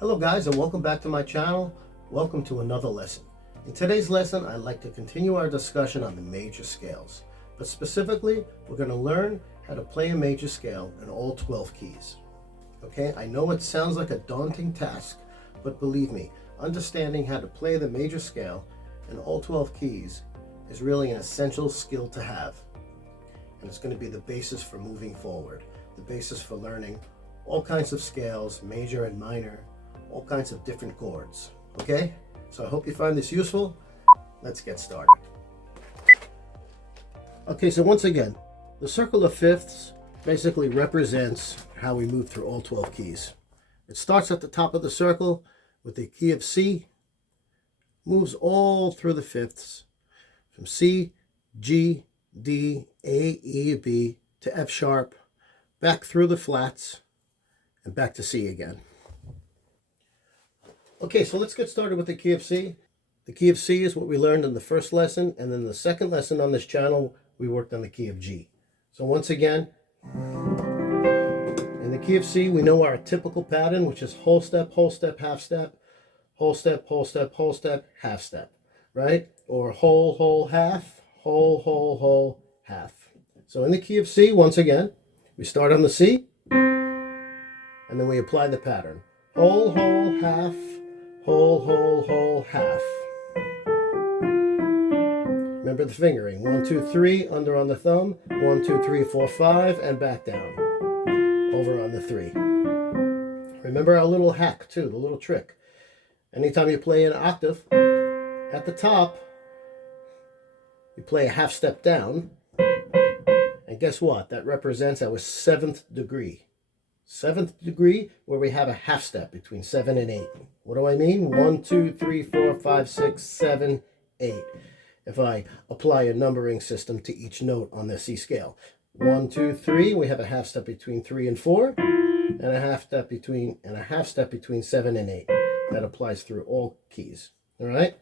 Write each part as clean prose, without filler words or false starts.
Hello guys, and welcome back to my channel. Welcome to another lesson. In today's lesson, I'd like to continue our discussion on the major scales. But specifically, we're going to learn how to play a major scale in all 12 keys. Okay, I know it sounds like a daunting task, but believe me, understanding how to play the major scale in all 12 keys is really an essential skill to have. And it's going to be the basis for moving forward, the basis for learning all kinds of scales, major and minor, all kinds of different chords. Okay, so I hope you find this useful. Let's get started. Okay, so once again, the circle of fifths basically represents how we move through all 12 keys. It starts at the top of the circle with the key of C, moves all through the fifths from C, G, D, A, E, B to F sharp, back through the flats, and back to C again. Okay, so let's get started with the key of C. The key of C is what we learned in the first lesson, and then the second lesson on this channel, we worked on the key of G. So once again, in the key of C, we know our typical pattern, which is whole step, half step, whole step, half step, right? Or whole, half, whole, half. So in the key of C, once again, we start on the C, and then we apply the pattern. Whole, half, whole, half. Remember the fingering. 1, 2, 3, under on the thumb. 1, 2, 3, 4, 5, and back down. Over on the 3. Remember our little hack too, the little trick. Anytime you play an octave, at the top, you play a half step down. And guess what? That represents our 7th degree. 7th degree, where we have a half step between 7 and 8. What do I mean? 1, 2, 3, 4, 5, 6, 7, 8. If I apply a numbering system to each note on the C scale. 1, 2, 3, we have a half step between 3 and 4, and a half step between 7 and 8. That applies through all keys. All right?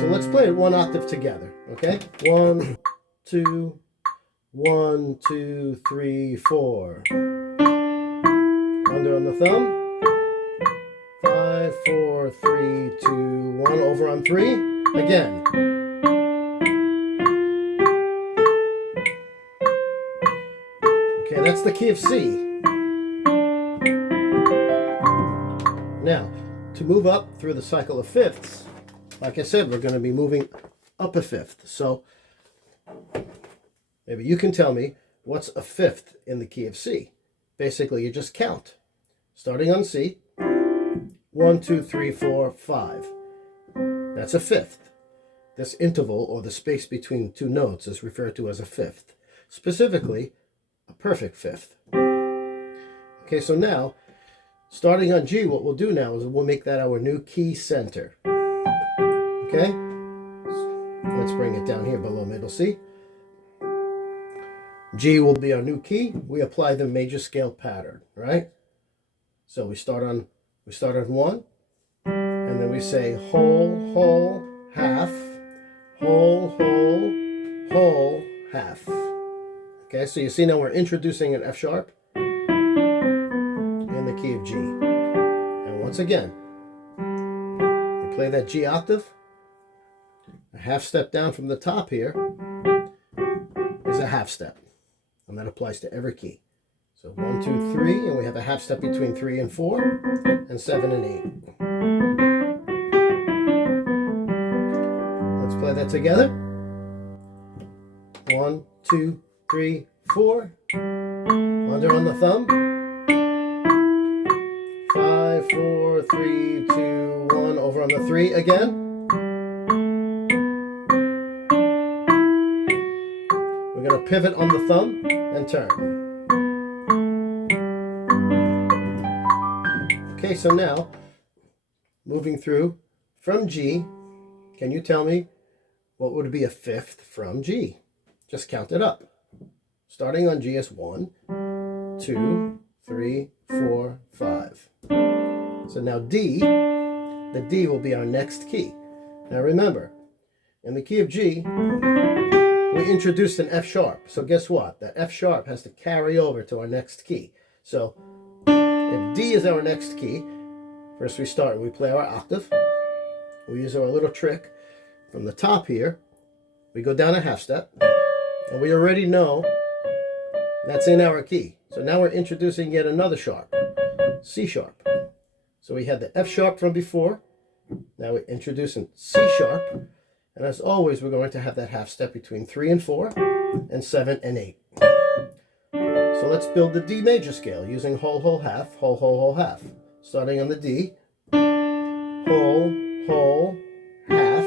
So let's play it one octave together, okay? 1, 2, 1, 2, 3, 4. Under on the thumb. 5, 4, 3, 2, 1. Over on 3. Again. Okay, that's the key of C. Now, to move up through the cycle of fifths, like I said, we're going to be moving up a fifth. So maybe you can tell me what's a fifth in the key of C. Basically, you just count. Starting on C, 1, 2, 3, 4, 5. That's a fifth. This interval, or the space between two notes, is referred to as a fifth. Specifically, a perfect fifth. Okay, so now, starting on G, what we'll do now is we'll make that our new key center. Okay? Let's bring it down here below middle C. G will be our new key. We apply the major scale pattern, right? So we start on 1, and then we say whole, half, whole, half. Okay, so you see now we're introducing an F sharp in the key of G. And once again, we play that G octave. A half step down from the top here is a half step. And that applies to every key. So 1, 2, 3, and we have a half step between 3 and 4, and 7 and 8. Let's play that together. 1, 2, 3, 4. Under on the thumb. 5, 4, 3, 2, 1. Over on the 3 again. We're going to pivot on the thumb and turn. Okay, so now, moving through from G, can you tell me what would be a fifth from G? Just count it up. Starting on G is 1, 2, 3, 4, 5. So now D, the D will be our next key. Now remember, in the key of G, we introduced an F sharp. So guess what? That F sharp has to carry over to our next key. So If D is our next key, first we start and we play our octave. We use our little trick from the top here. We go down a half step, and we already know that's in our key. So now we're introducing yet another sharp, C sharp. So we had the F sharp from before. Now we're introducing C sharp. And as always, we're going to have that half step between 3 and 4, and 7 and 8. So let's build the D major scale using whole, whole, half, whole, whole, whole, half. Starting on the D, whole, whole, half,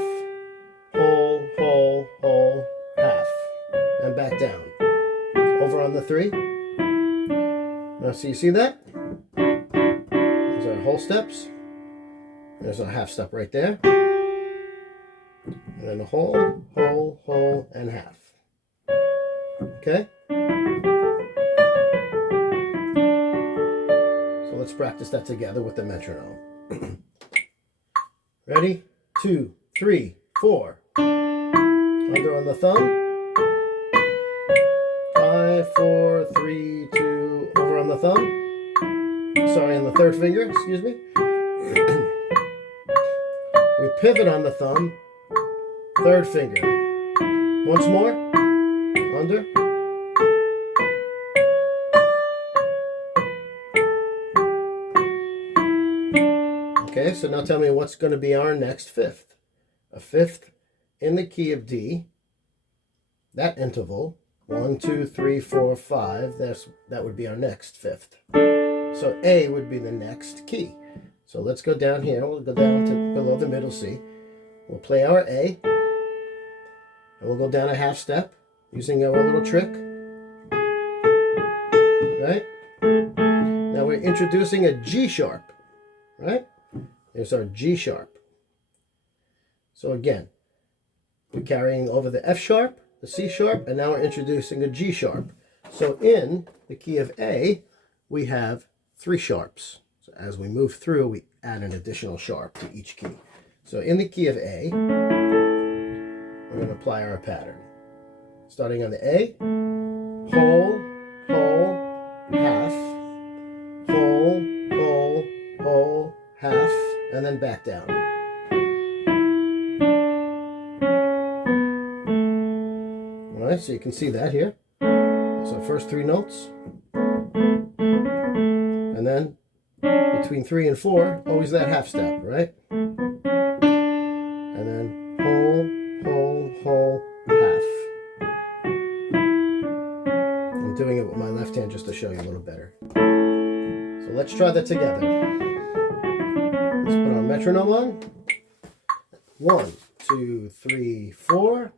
whole, whole, whole, half, and back down. Over on the 3. Now, so you see that? Those are whole steps. There's a half step right there. And then a whole, whole, whole, and half. Okay? So let's practice that together with the metronome. Ready? 2, 3, 4. Under on the thumb. 5, 4, 3, 2. Over on the thumb. Sorry, on the third finger, excuse me. We pivot on the thumb. Third finger. Once more. Under. Okay, so now tell me what's going to be our next fifth. A fifth in the key of D. That interval, 1, 2, 3, 4, 5, that would be our next fifth. So A would be the next key. So let's go down here. We'll go down to below the middle C. We'll play our A. And we'll go down a half step using our little trick. Right? Now we're introducing a G sharp. Right? There's our G sharp. So again, we're carrying over the F sharp, the C sharp, and now we're introducing a G sharp. So in the key of A, we have 3 sharps. So as we move through, we add an additional sharp to each key. So in the key of A, we're going to apply our pattern. Starting on the A, whole, whole, half, whole, whole, whole, half, and then back down. All right, so you can see that here. So first 3 notes. And then between 3 and 4, always that half step, right? And then whole, whole, whole, half. I'm doing it with my left hand just to show you a little better. So let's try that together. Let's put our metronome on. 1, 2, 3, 4.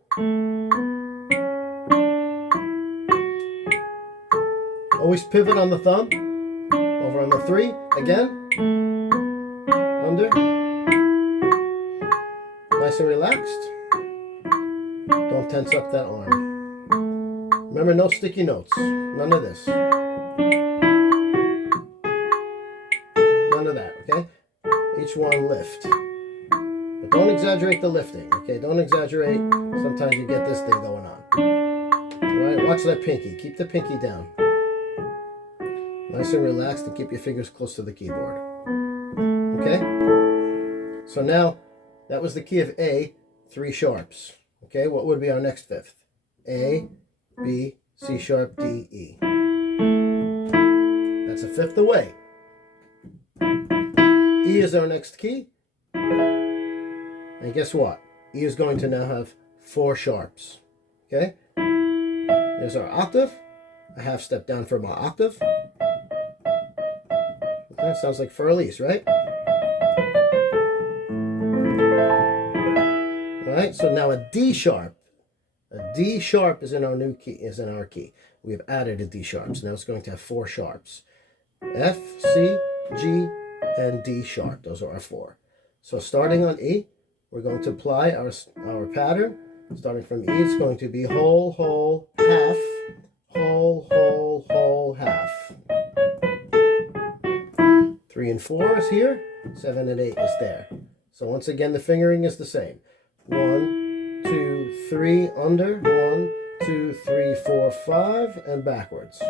Always pivot on the thumb. Over on the 3. Again. Under. Nice and relaxed. Don't tense up that arm. Remember, no sticky notes. None of this. None of that, okay? Each one lift. But don't exaggerate the lifting, okay? Don't exaggerate. Sometimes you get this thing going on. Alright, watch that pinky. Keep the pinky down. Nice and relaxed, and keep your fingers close to the keyboard. Okay? So now, that was the key of A, 3 sharps. Okay, what would be our next fifth? A, B, C sharp, D, E. That's a fifth away. E is our next key. And guess what? E is going to now have 4 sharps. Okay? There's our octave. A half step down from our octave. That sounds like for Elise, right? Alright, so now a D sharp. A D sharp is in our new key, is in our key. We have added a D sharp, so now it's going to have 4 sharps. F, C, G, and D sharp. Those are our 4. So starting on E, we're going to apply our pattern. Starting from E, it's going to be whole, whole, half, whole, whole, whole, half. 3 and 4 is here. 7 and 8 is there. So once again, the fingering is the same. 1, 2, 3, under. 1, 2, 3, 4, 5, and backwards.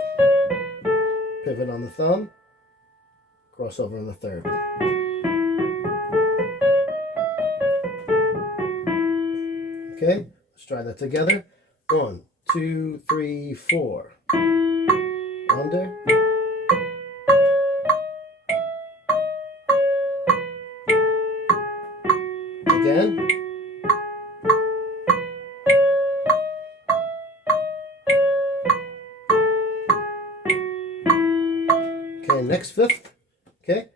Pivot on the thumb. cross over on the third. Okay, let's try that together. 1, 2, 3, 4. Under. Again. Okay, next fifth. Okay.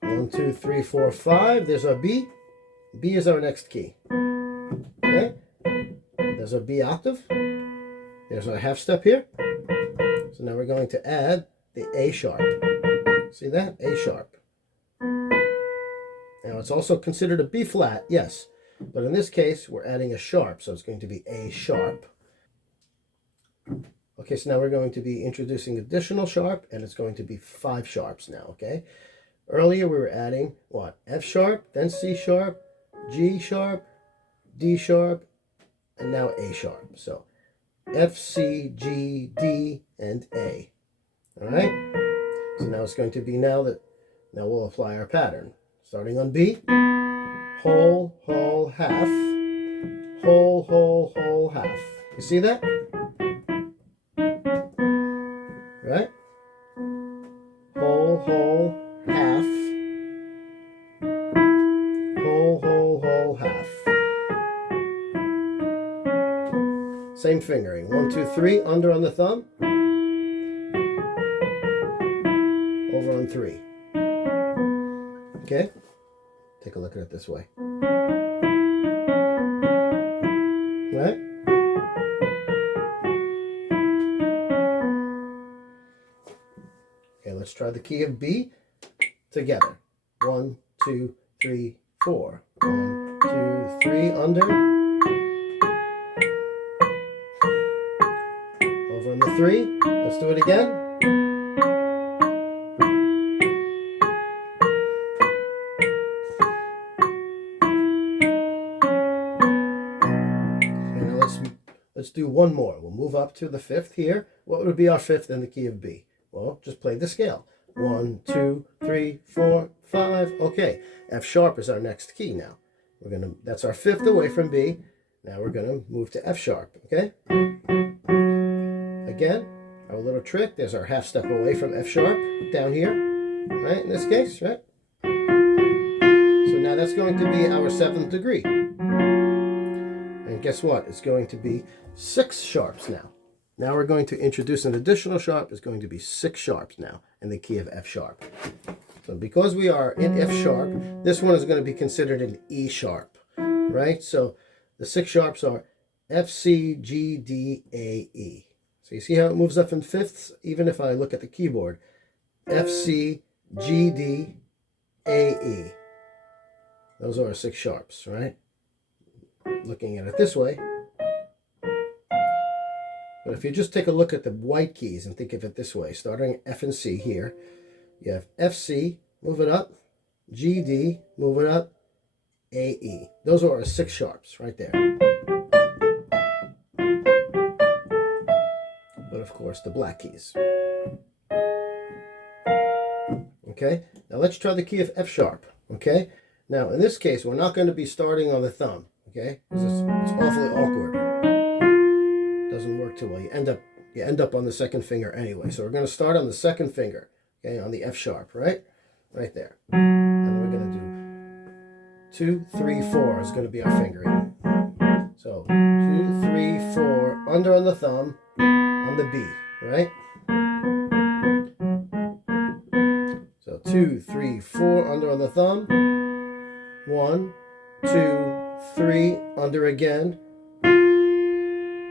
1, 2, 3, 4, 5. There's our B. B is our next key. Okay. There's our B octave. There's our half step here. So now we're going to add the A sharp. See that? A sharp. Now it's also considered a B flat, yes. But in this case, we're adding a sharp, so it's going to be A sharp. Okay, so now we're going to be introducing additional sharp, and it's going to be 5 sharps now, okay? Earlier we were adding, what? F sharp, then C sharp, G sharp, D sharp, and now A sharp. So F, C, G, D, and A. All right? So now it's going to be now we'll apply our pattern. Starting on B, whole, whole, half, whole, whole, whole, half. You see that? Right? Whole, whole, half, whole, whole, whole, half. Same fingering. 1, 2, 3, under on the thumb. Over on 3. Okay? Take a look at it this way. Right? Okay, let's try the key of B together. 1, 2, 3, 4. 1, 2, 3, under. Over on the 3. Let's do it again. And now let's do one more. We'll move up to the 5th here. What would be our 5th in the key of B? Well, just play the scale. 1, 2, 3, 4, 5. Okay, F sharp is our next key now. That's our 5th away from B. Now we're gonna move to F sharp, okay? Again, our little trick, there's our half step away from F sharp down here, right? In this case, right? So now that's going to be our 7th degree. And guess what? It's going to be 6 sharps now. Now we're going to introduce an additional sharp. It's going to be 6 sharps now in the key of F sharp. So because we are in F sharp, this one is going to be considered an E sharp, right? So the 6 sharps are F, C, G, D, A, E. So you see how it moves up in fifths? Even if I look at the keyboard, F, C, G, D, A, E. Those are our 6 sharps, right? Looking at it this way. But if you just take a look at the white keys and think of it this way, starting F and C here, you have F, C, move it up, G, D, move it up, A, E. Those are our 6 sharps right there. But of course, the black keys. Okay, now let's try the key of F sharp. Okay, now in this case, we're not going to be starting on the thumb. Okay, because it's awfully awkward. Doesn't work too well. You end up on the 2nd finger anyway. So we're going to start on the 2nd finger, okay, on the F sharp, right? Right there. And then we're going to do 2, 3, 4 is going to be our fingering. So 2, 3, 4, under on the thumb, on the B, right? So 2, 3, 4, under on the thumb. 1, 2, 3, under again.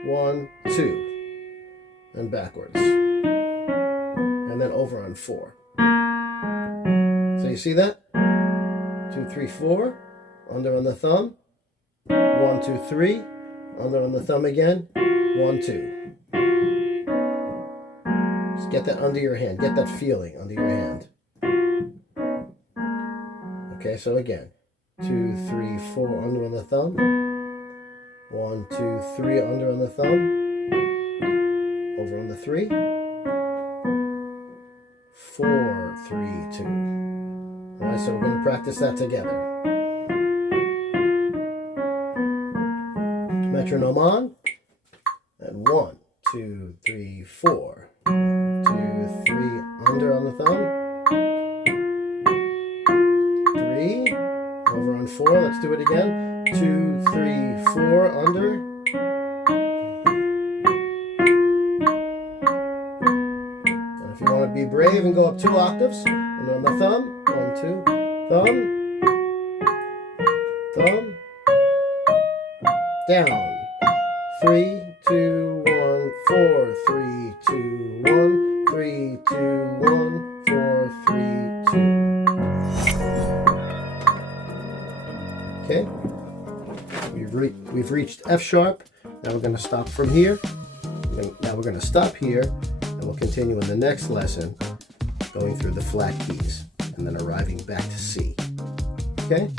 1, 2, and backwards, and then over on 4. So you see that? 2, 3, 4, under on the thumb. 1, 2, 3, under on the thumb again. 1, 2. Just get that under your hand. Get that feeling under your hand. Okay, so again, 2, 3, 4, under on the thumb. 1, 2, 3, under on the thumb, over on the 3, 4, 3, 2. All right, so we're going to practice that together. Metronome on. And 1, 2, 3, 4. 2, 3, under on the thumb. 3, over on 4. Let's do it again. 2, 3, 4, under. And if you want to be brave and go up 2 octaves, under on the thumb. 1, 2, thumb, thumb, down. 3, 2, 1, 4, 3, 2, 1, 3, 2, 1, 4, 3, 2. Okay, we've reached F sharp. Now we're going to stop from here. Now we're going to stop here, and we'll continue in the next lesson, going through the flat keys, and then arriving back to C. Okay?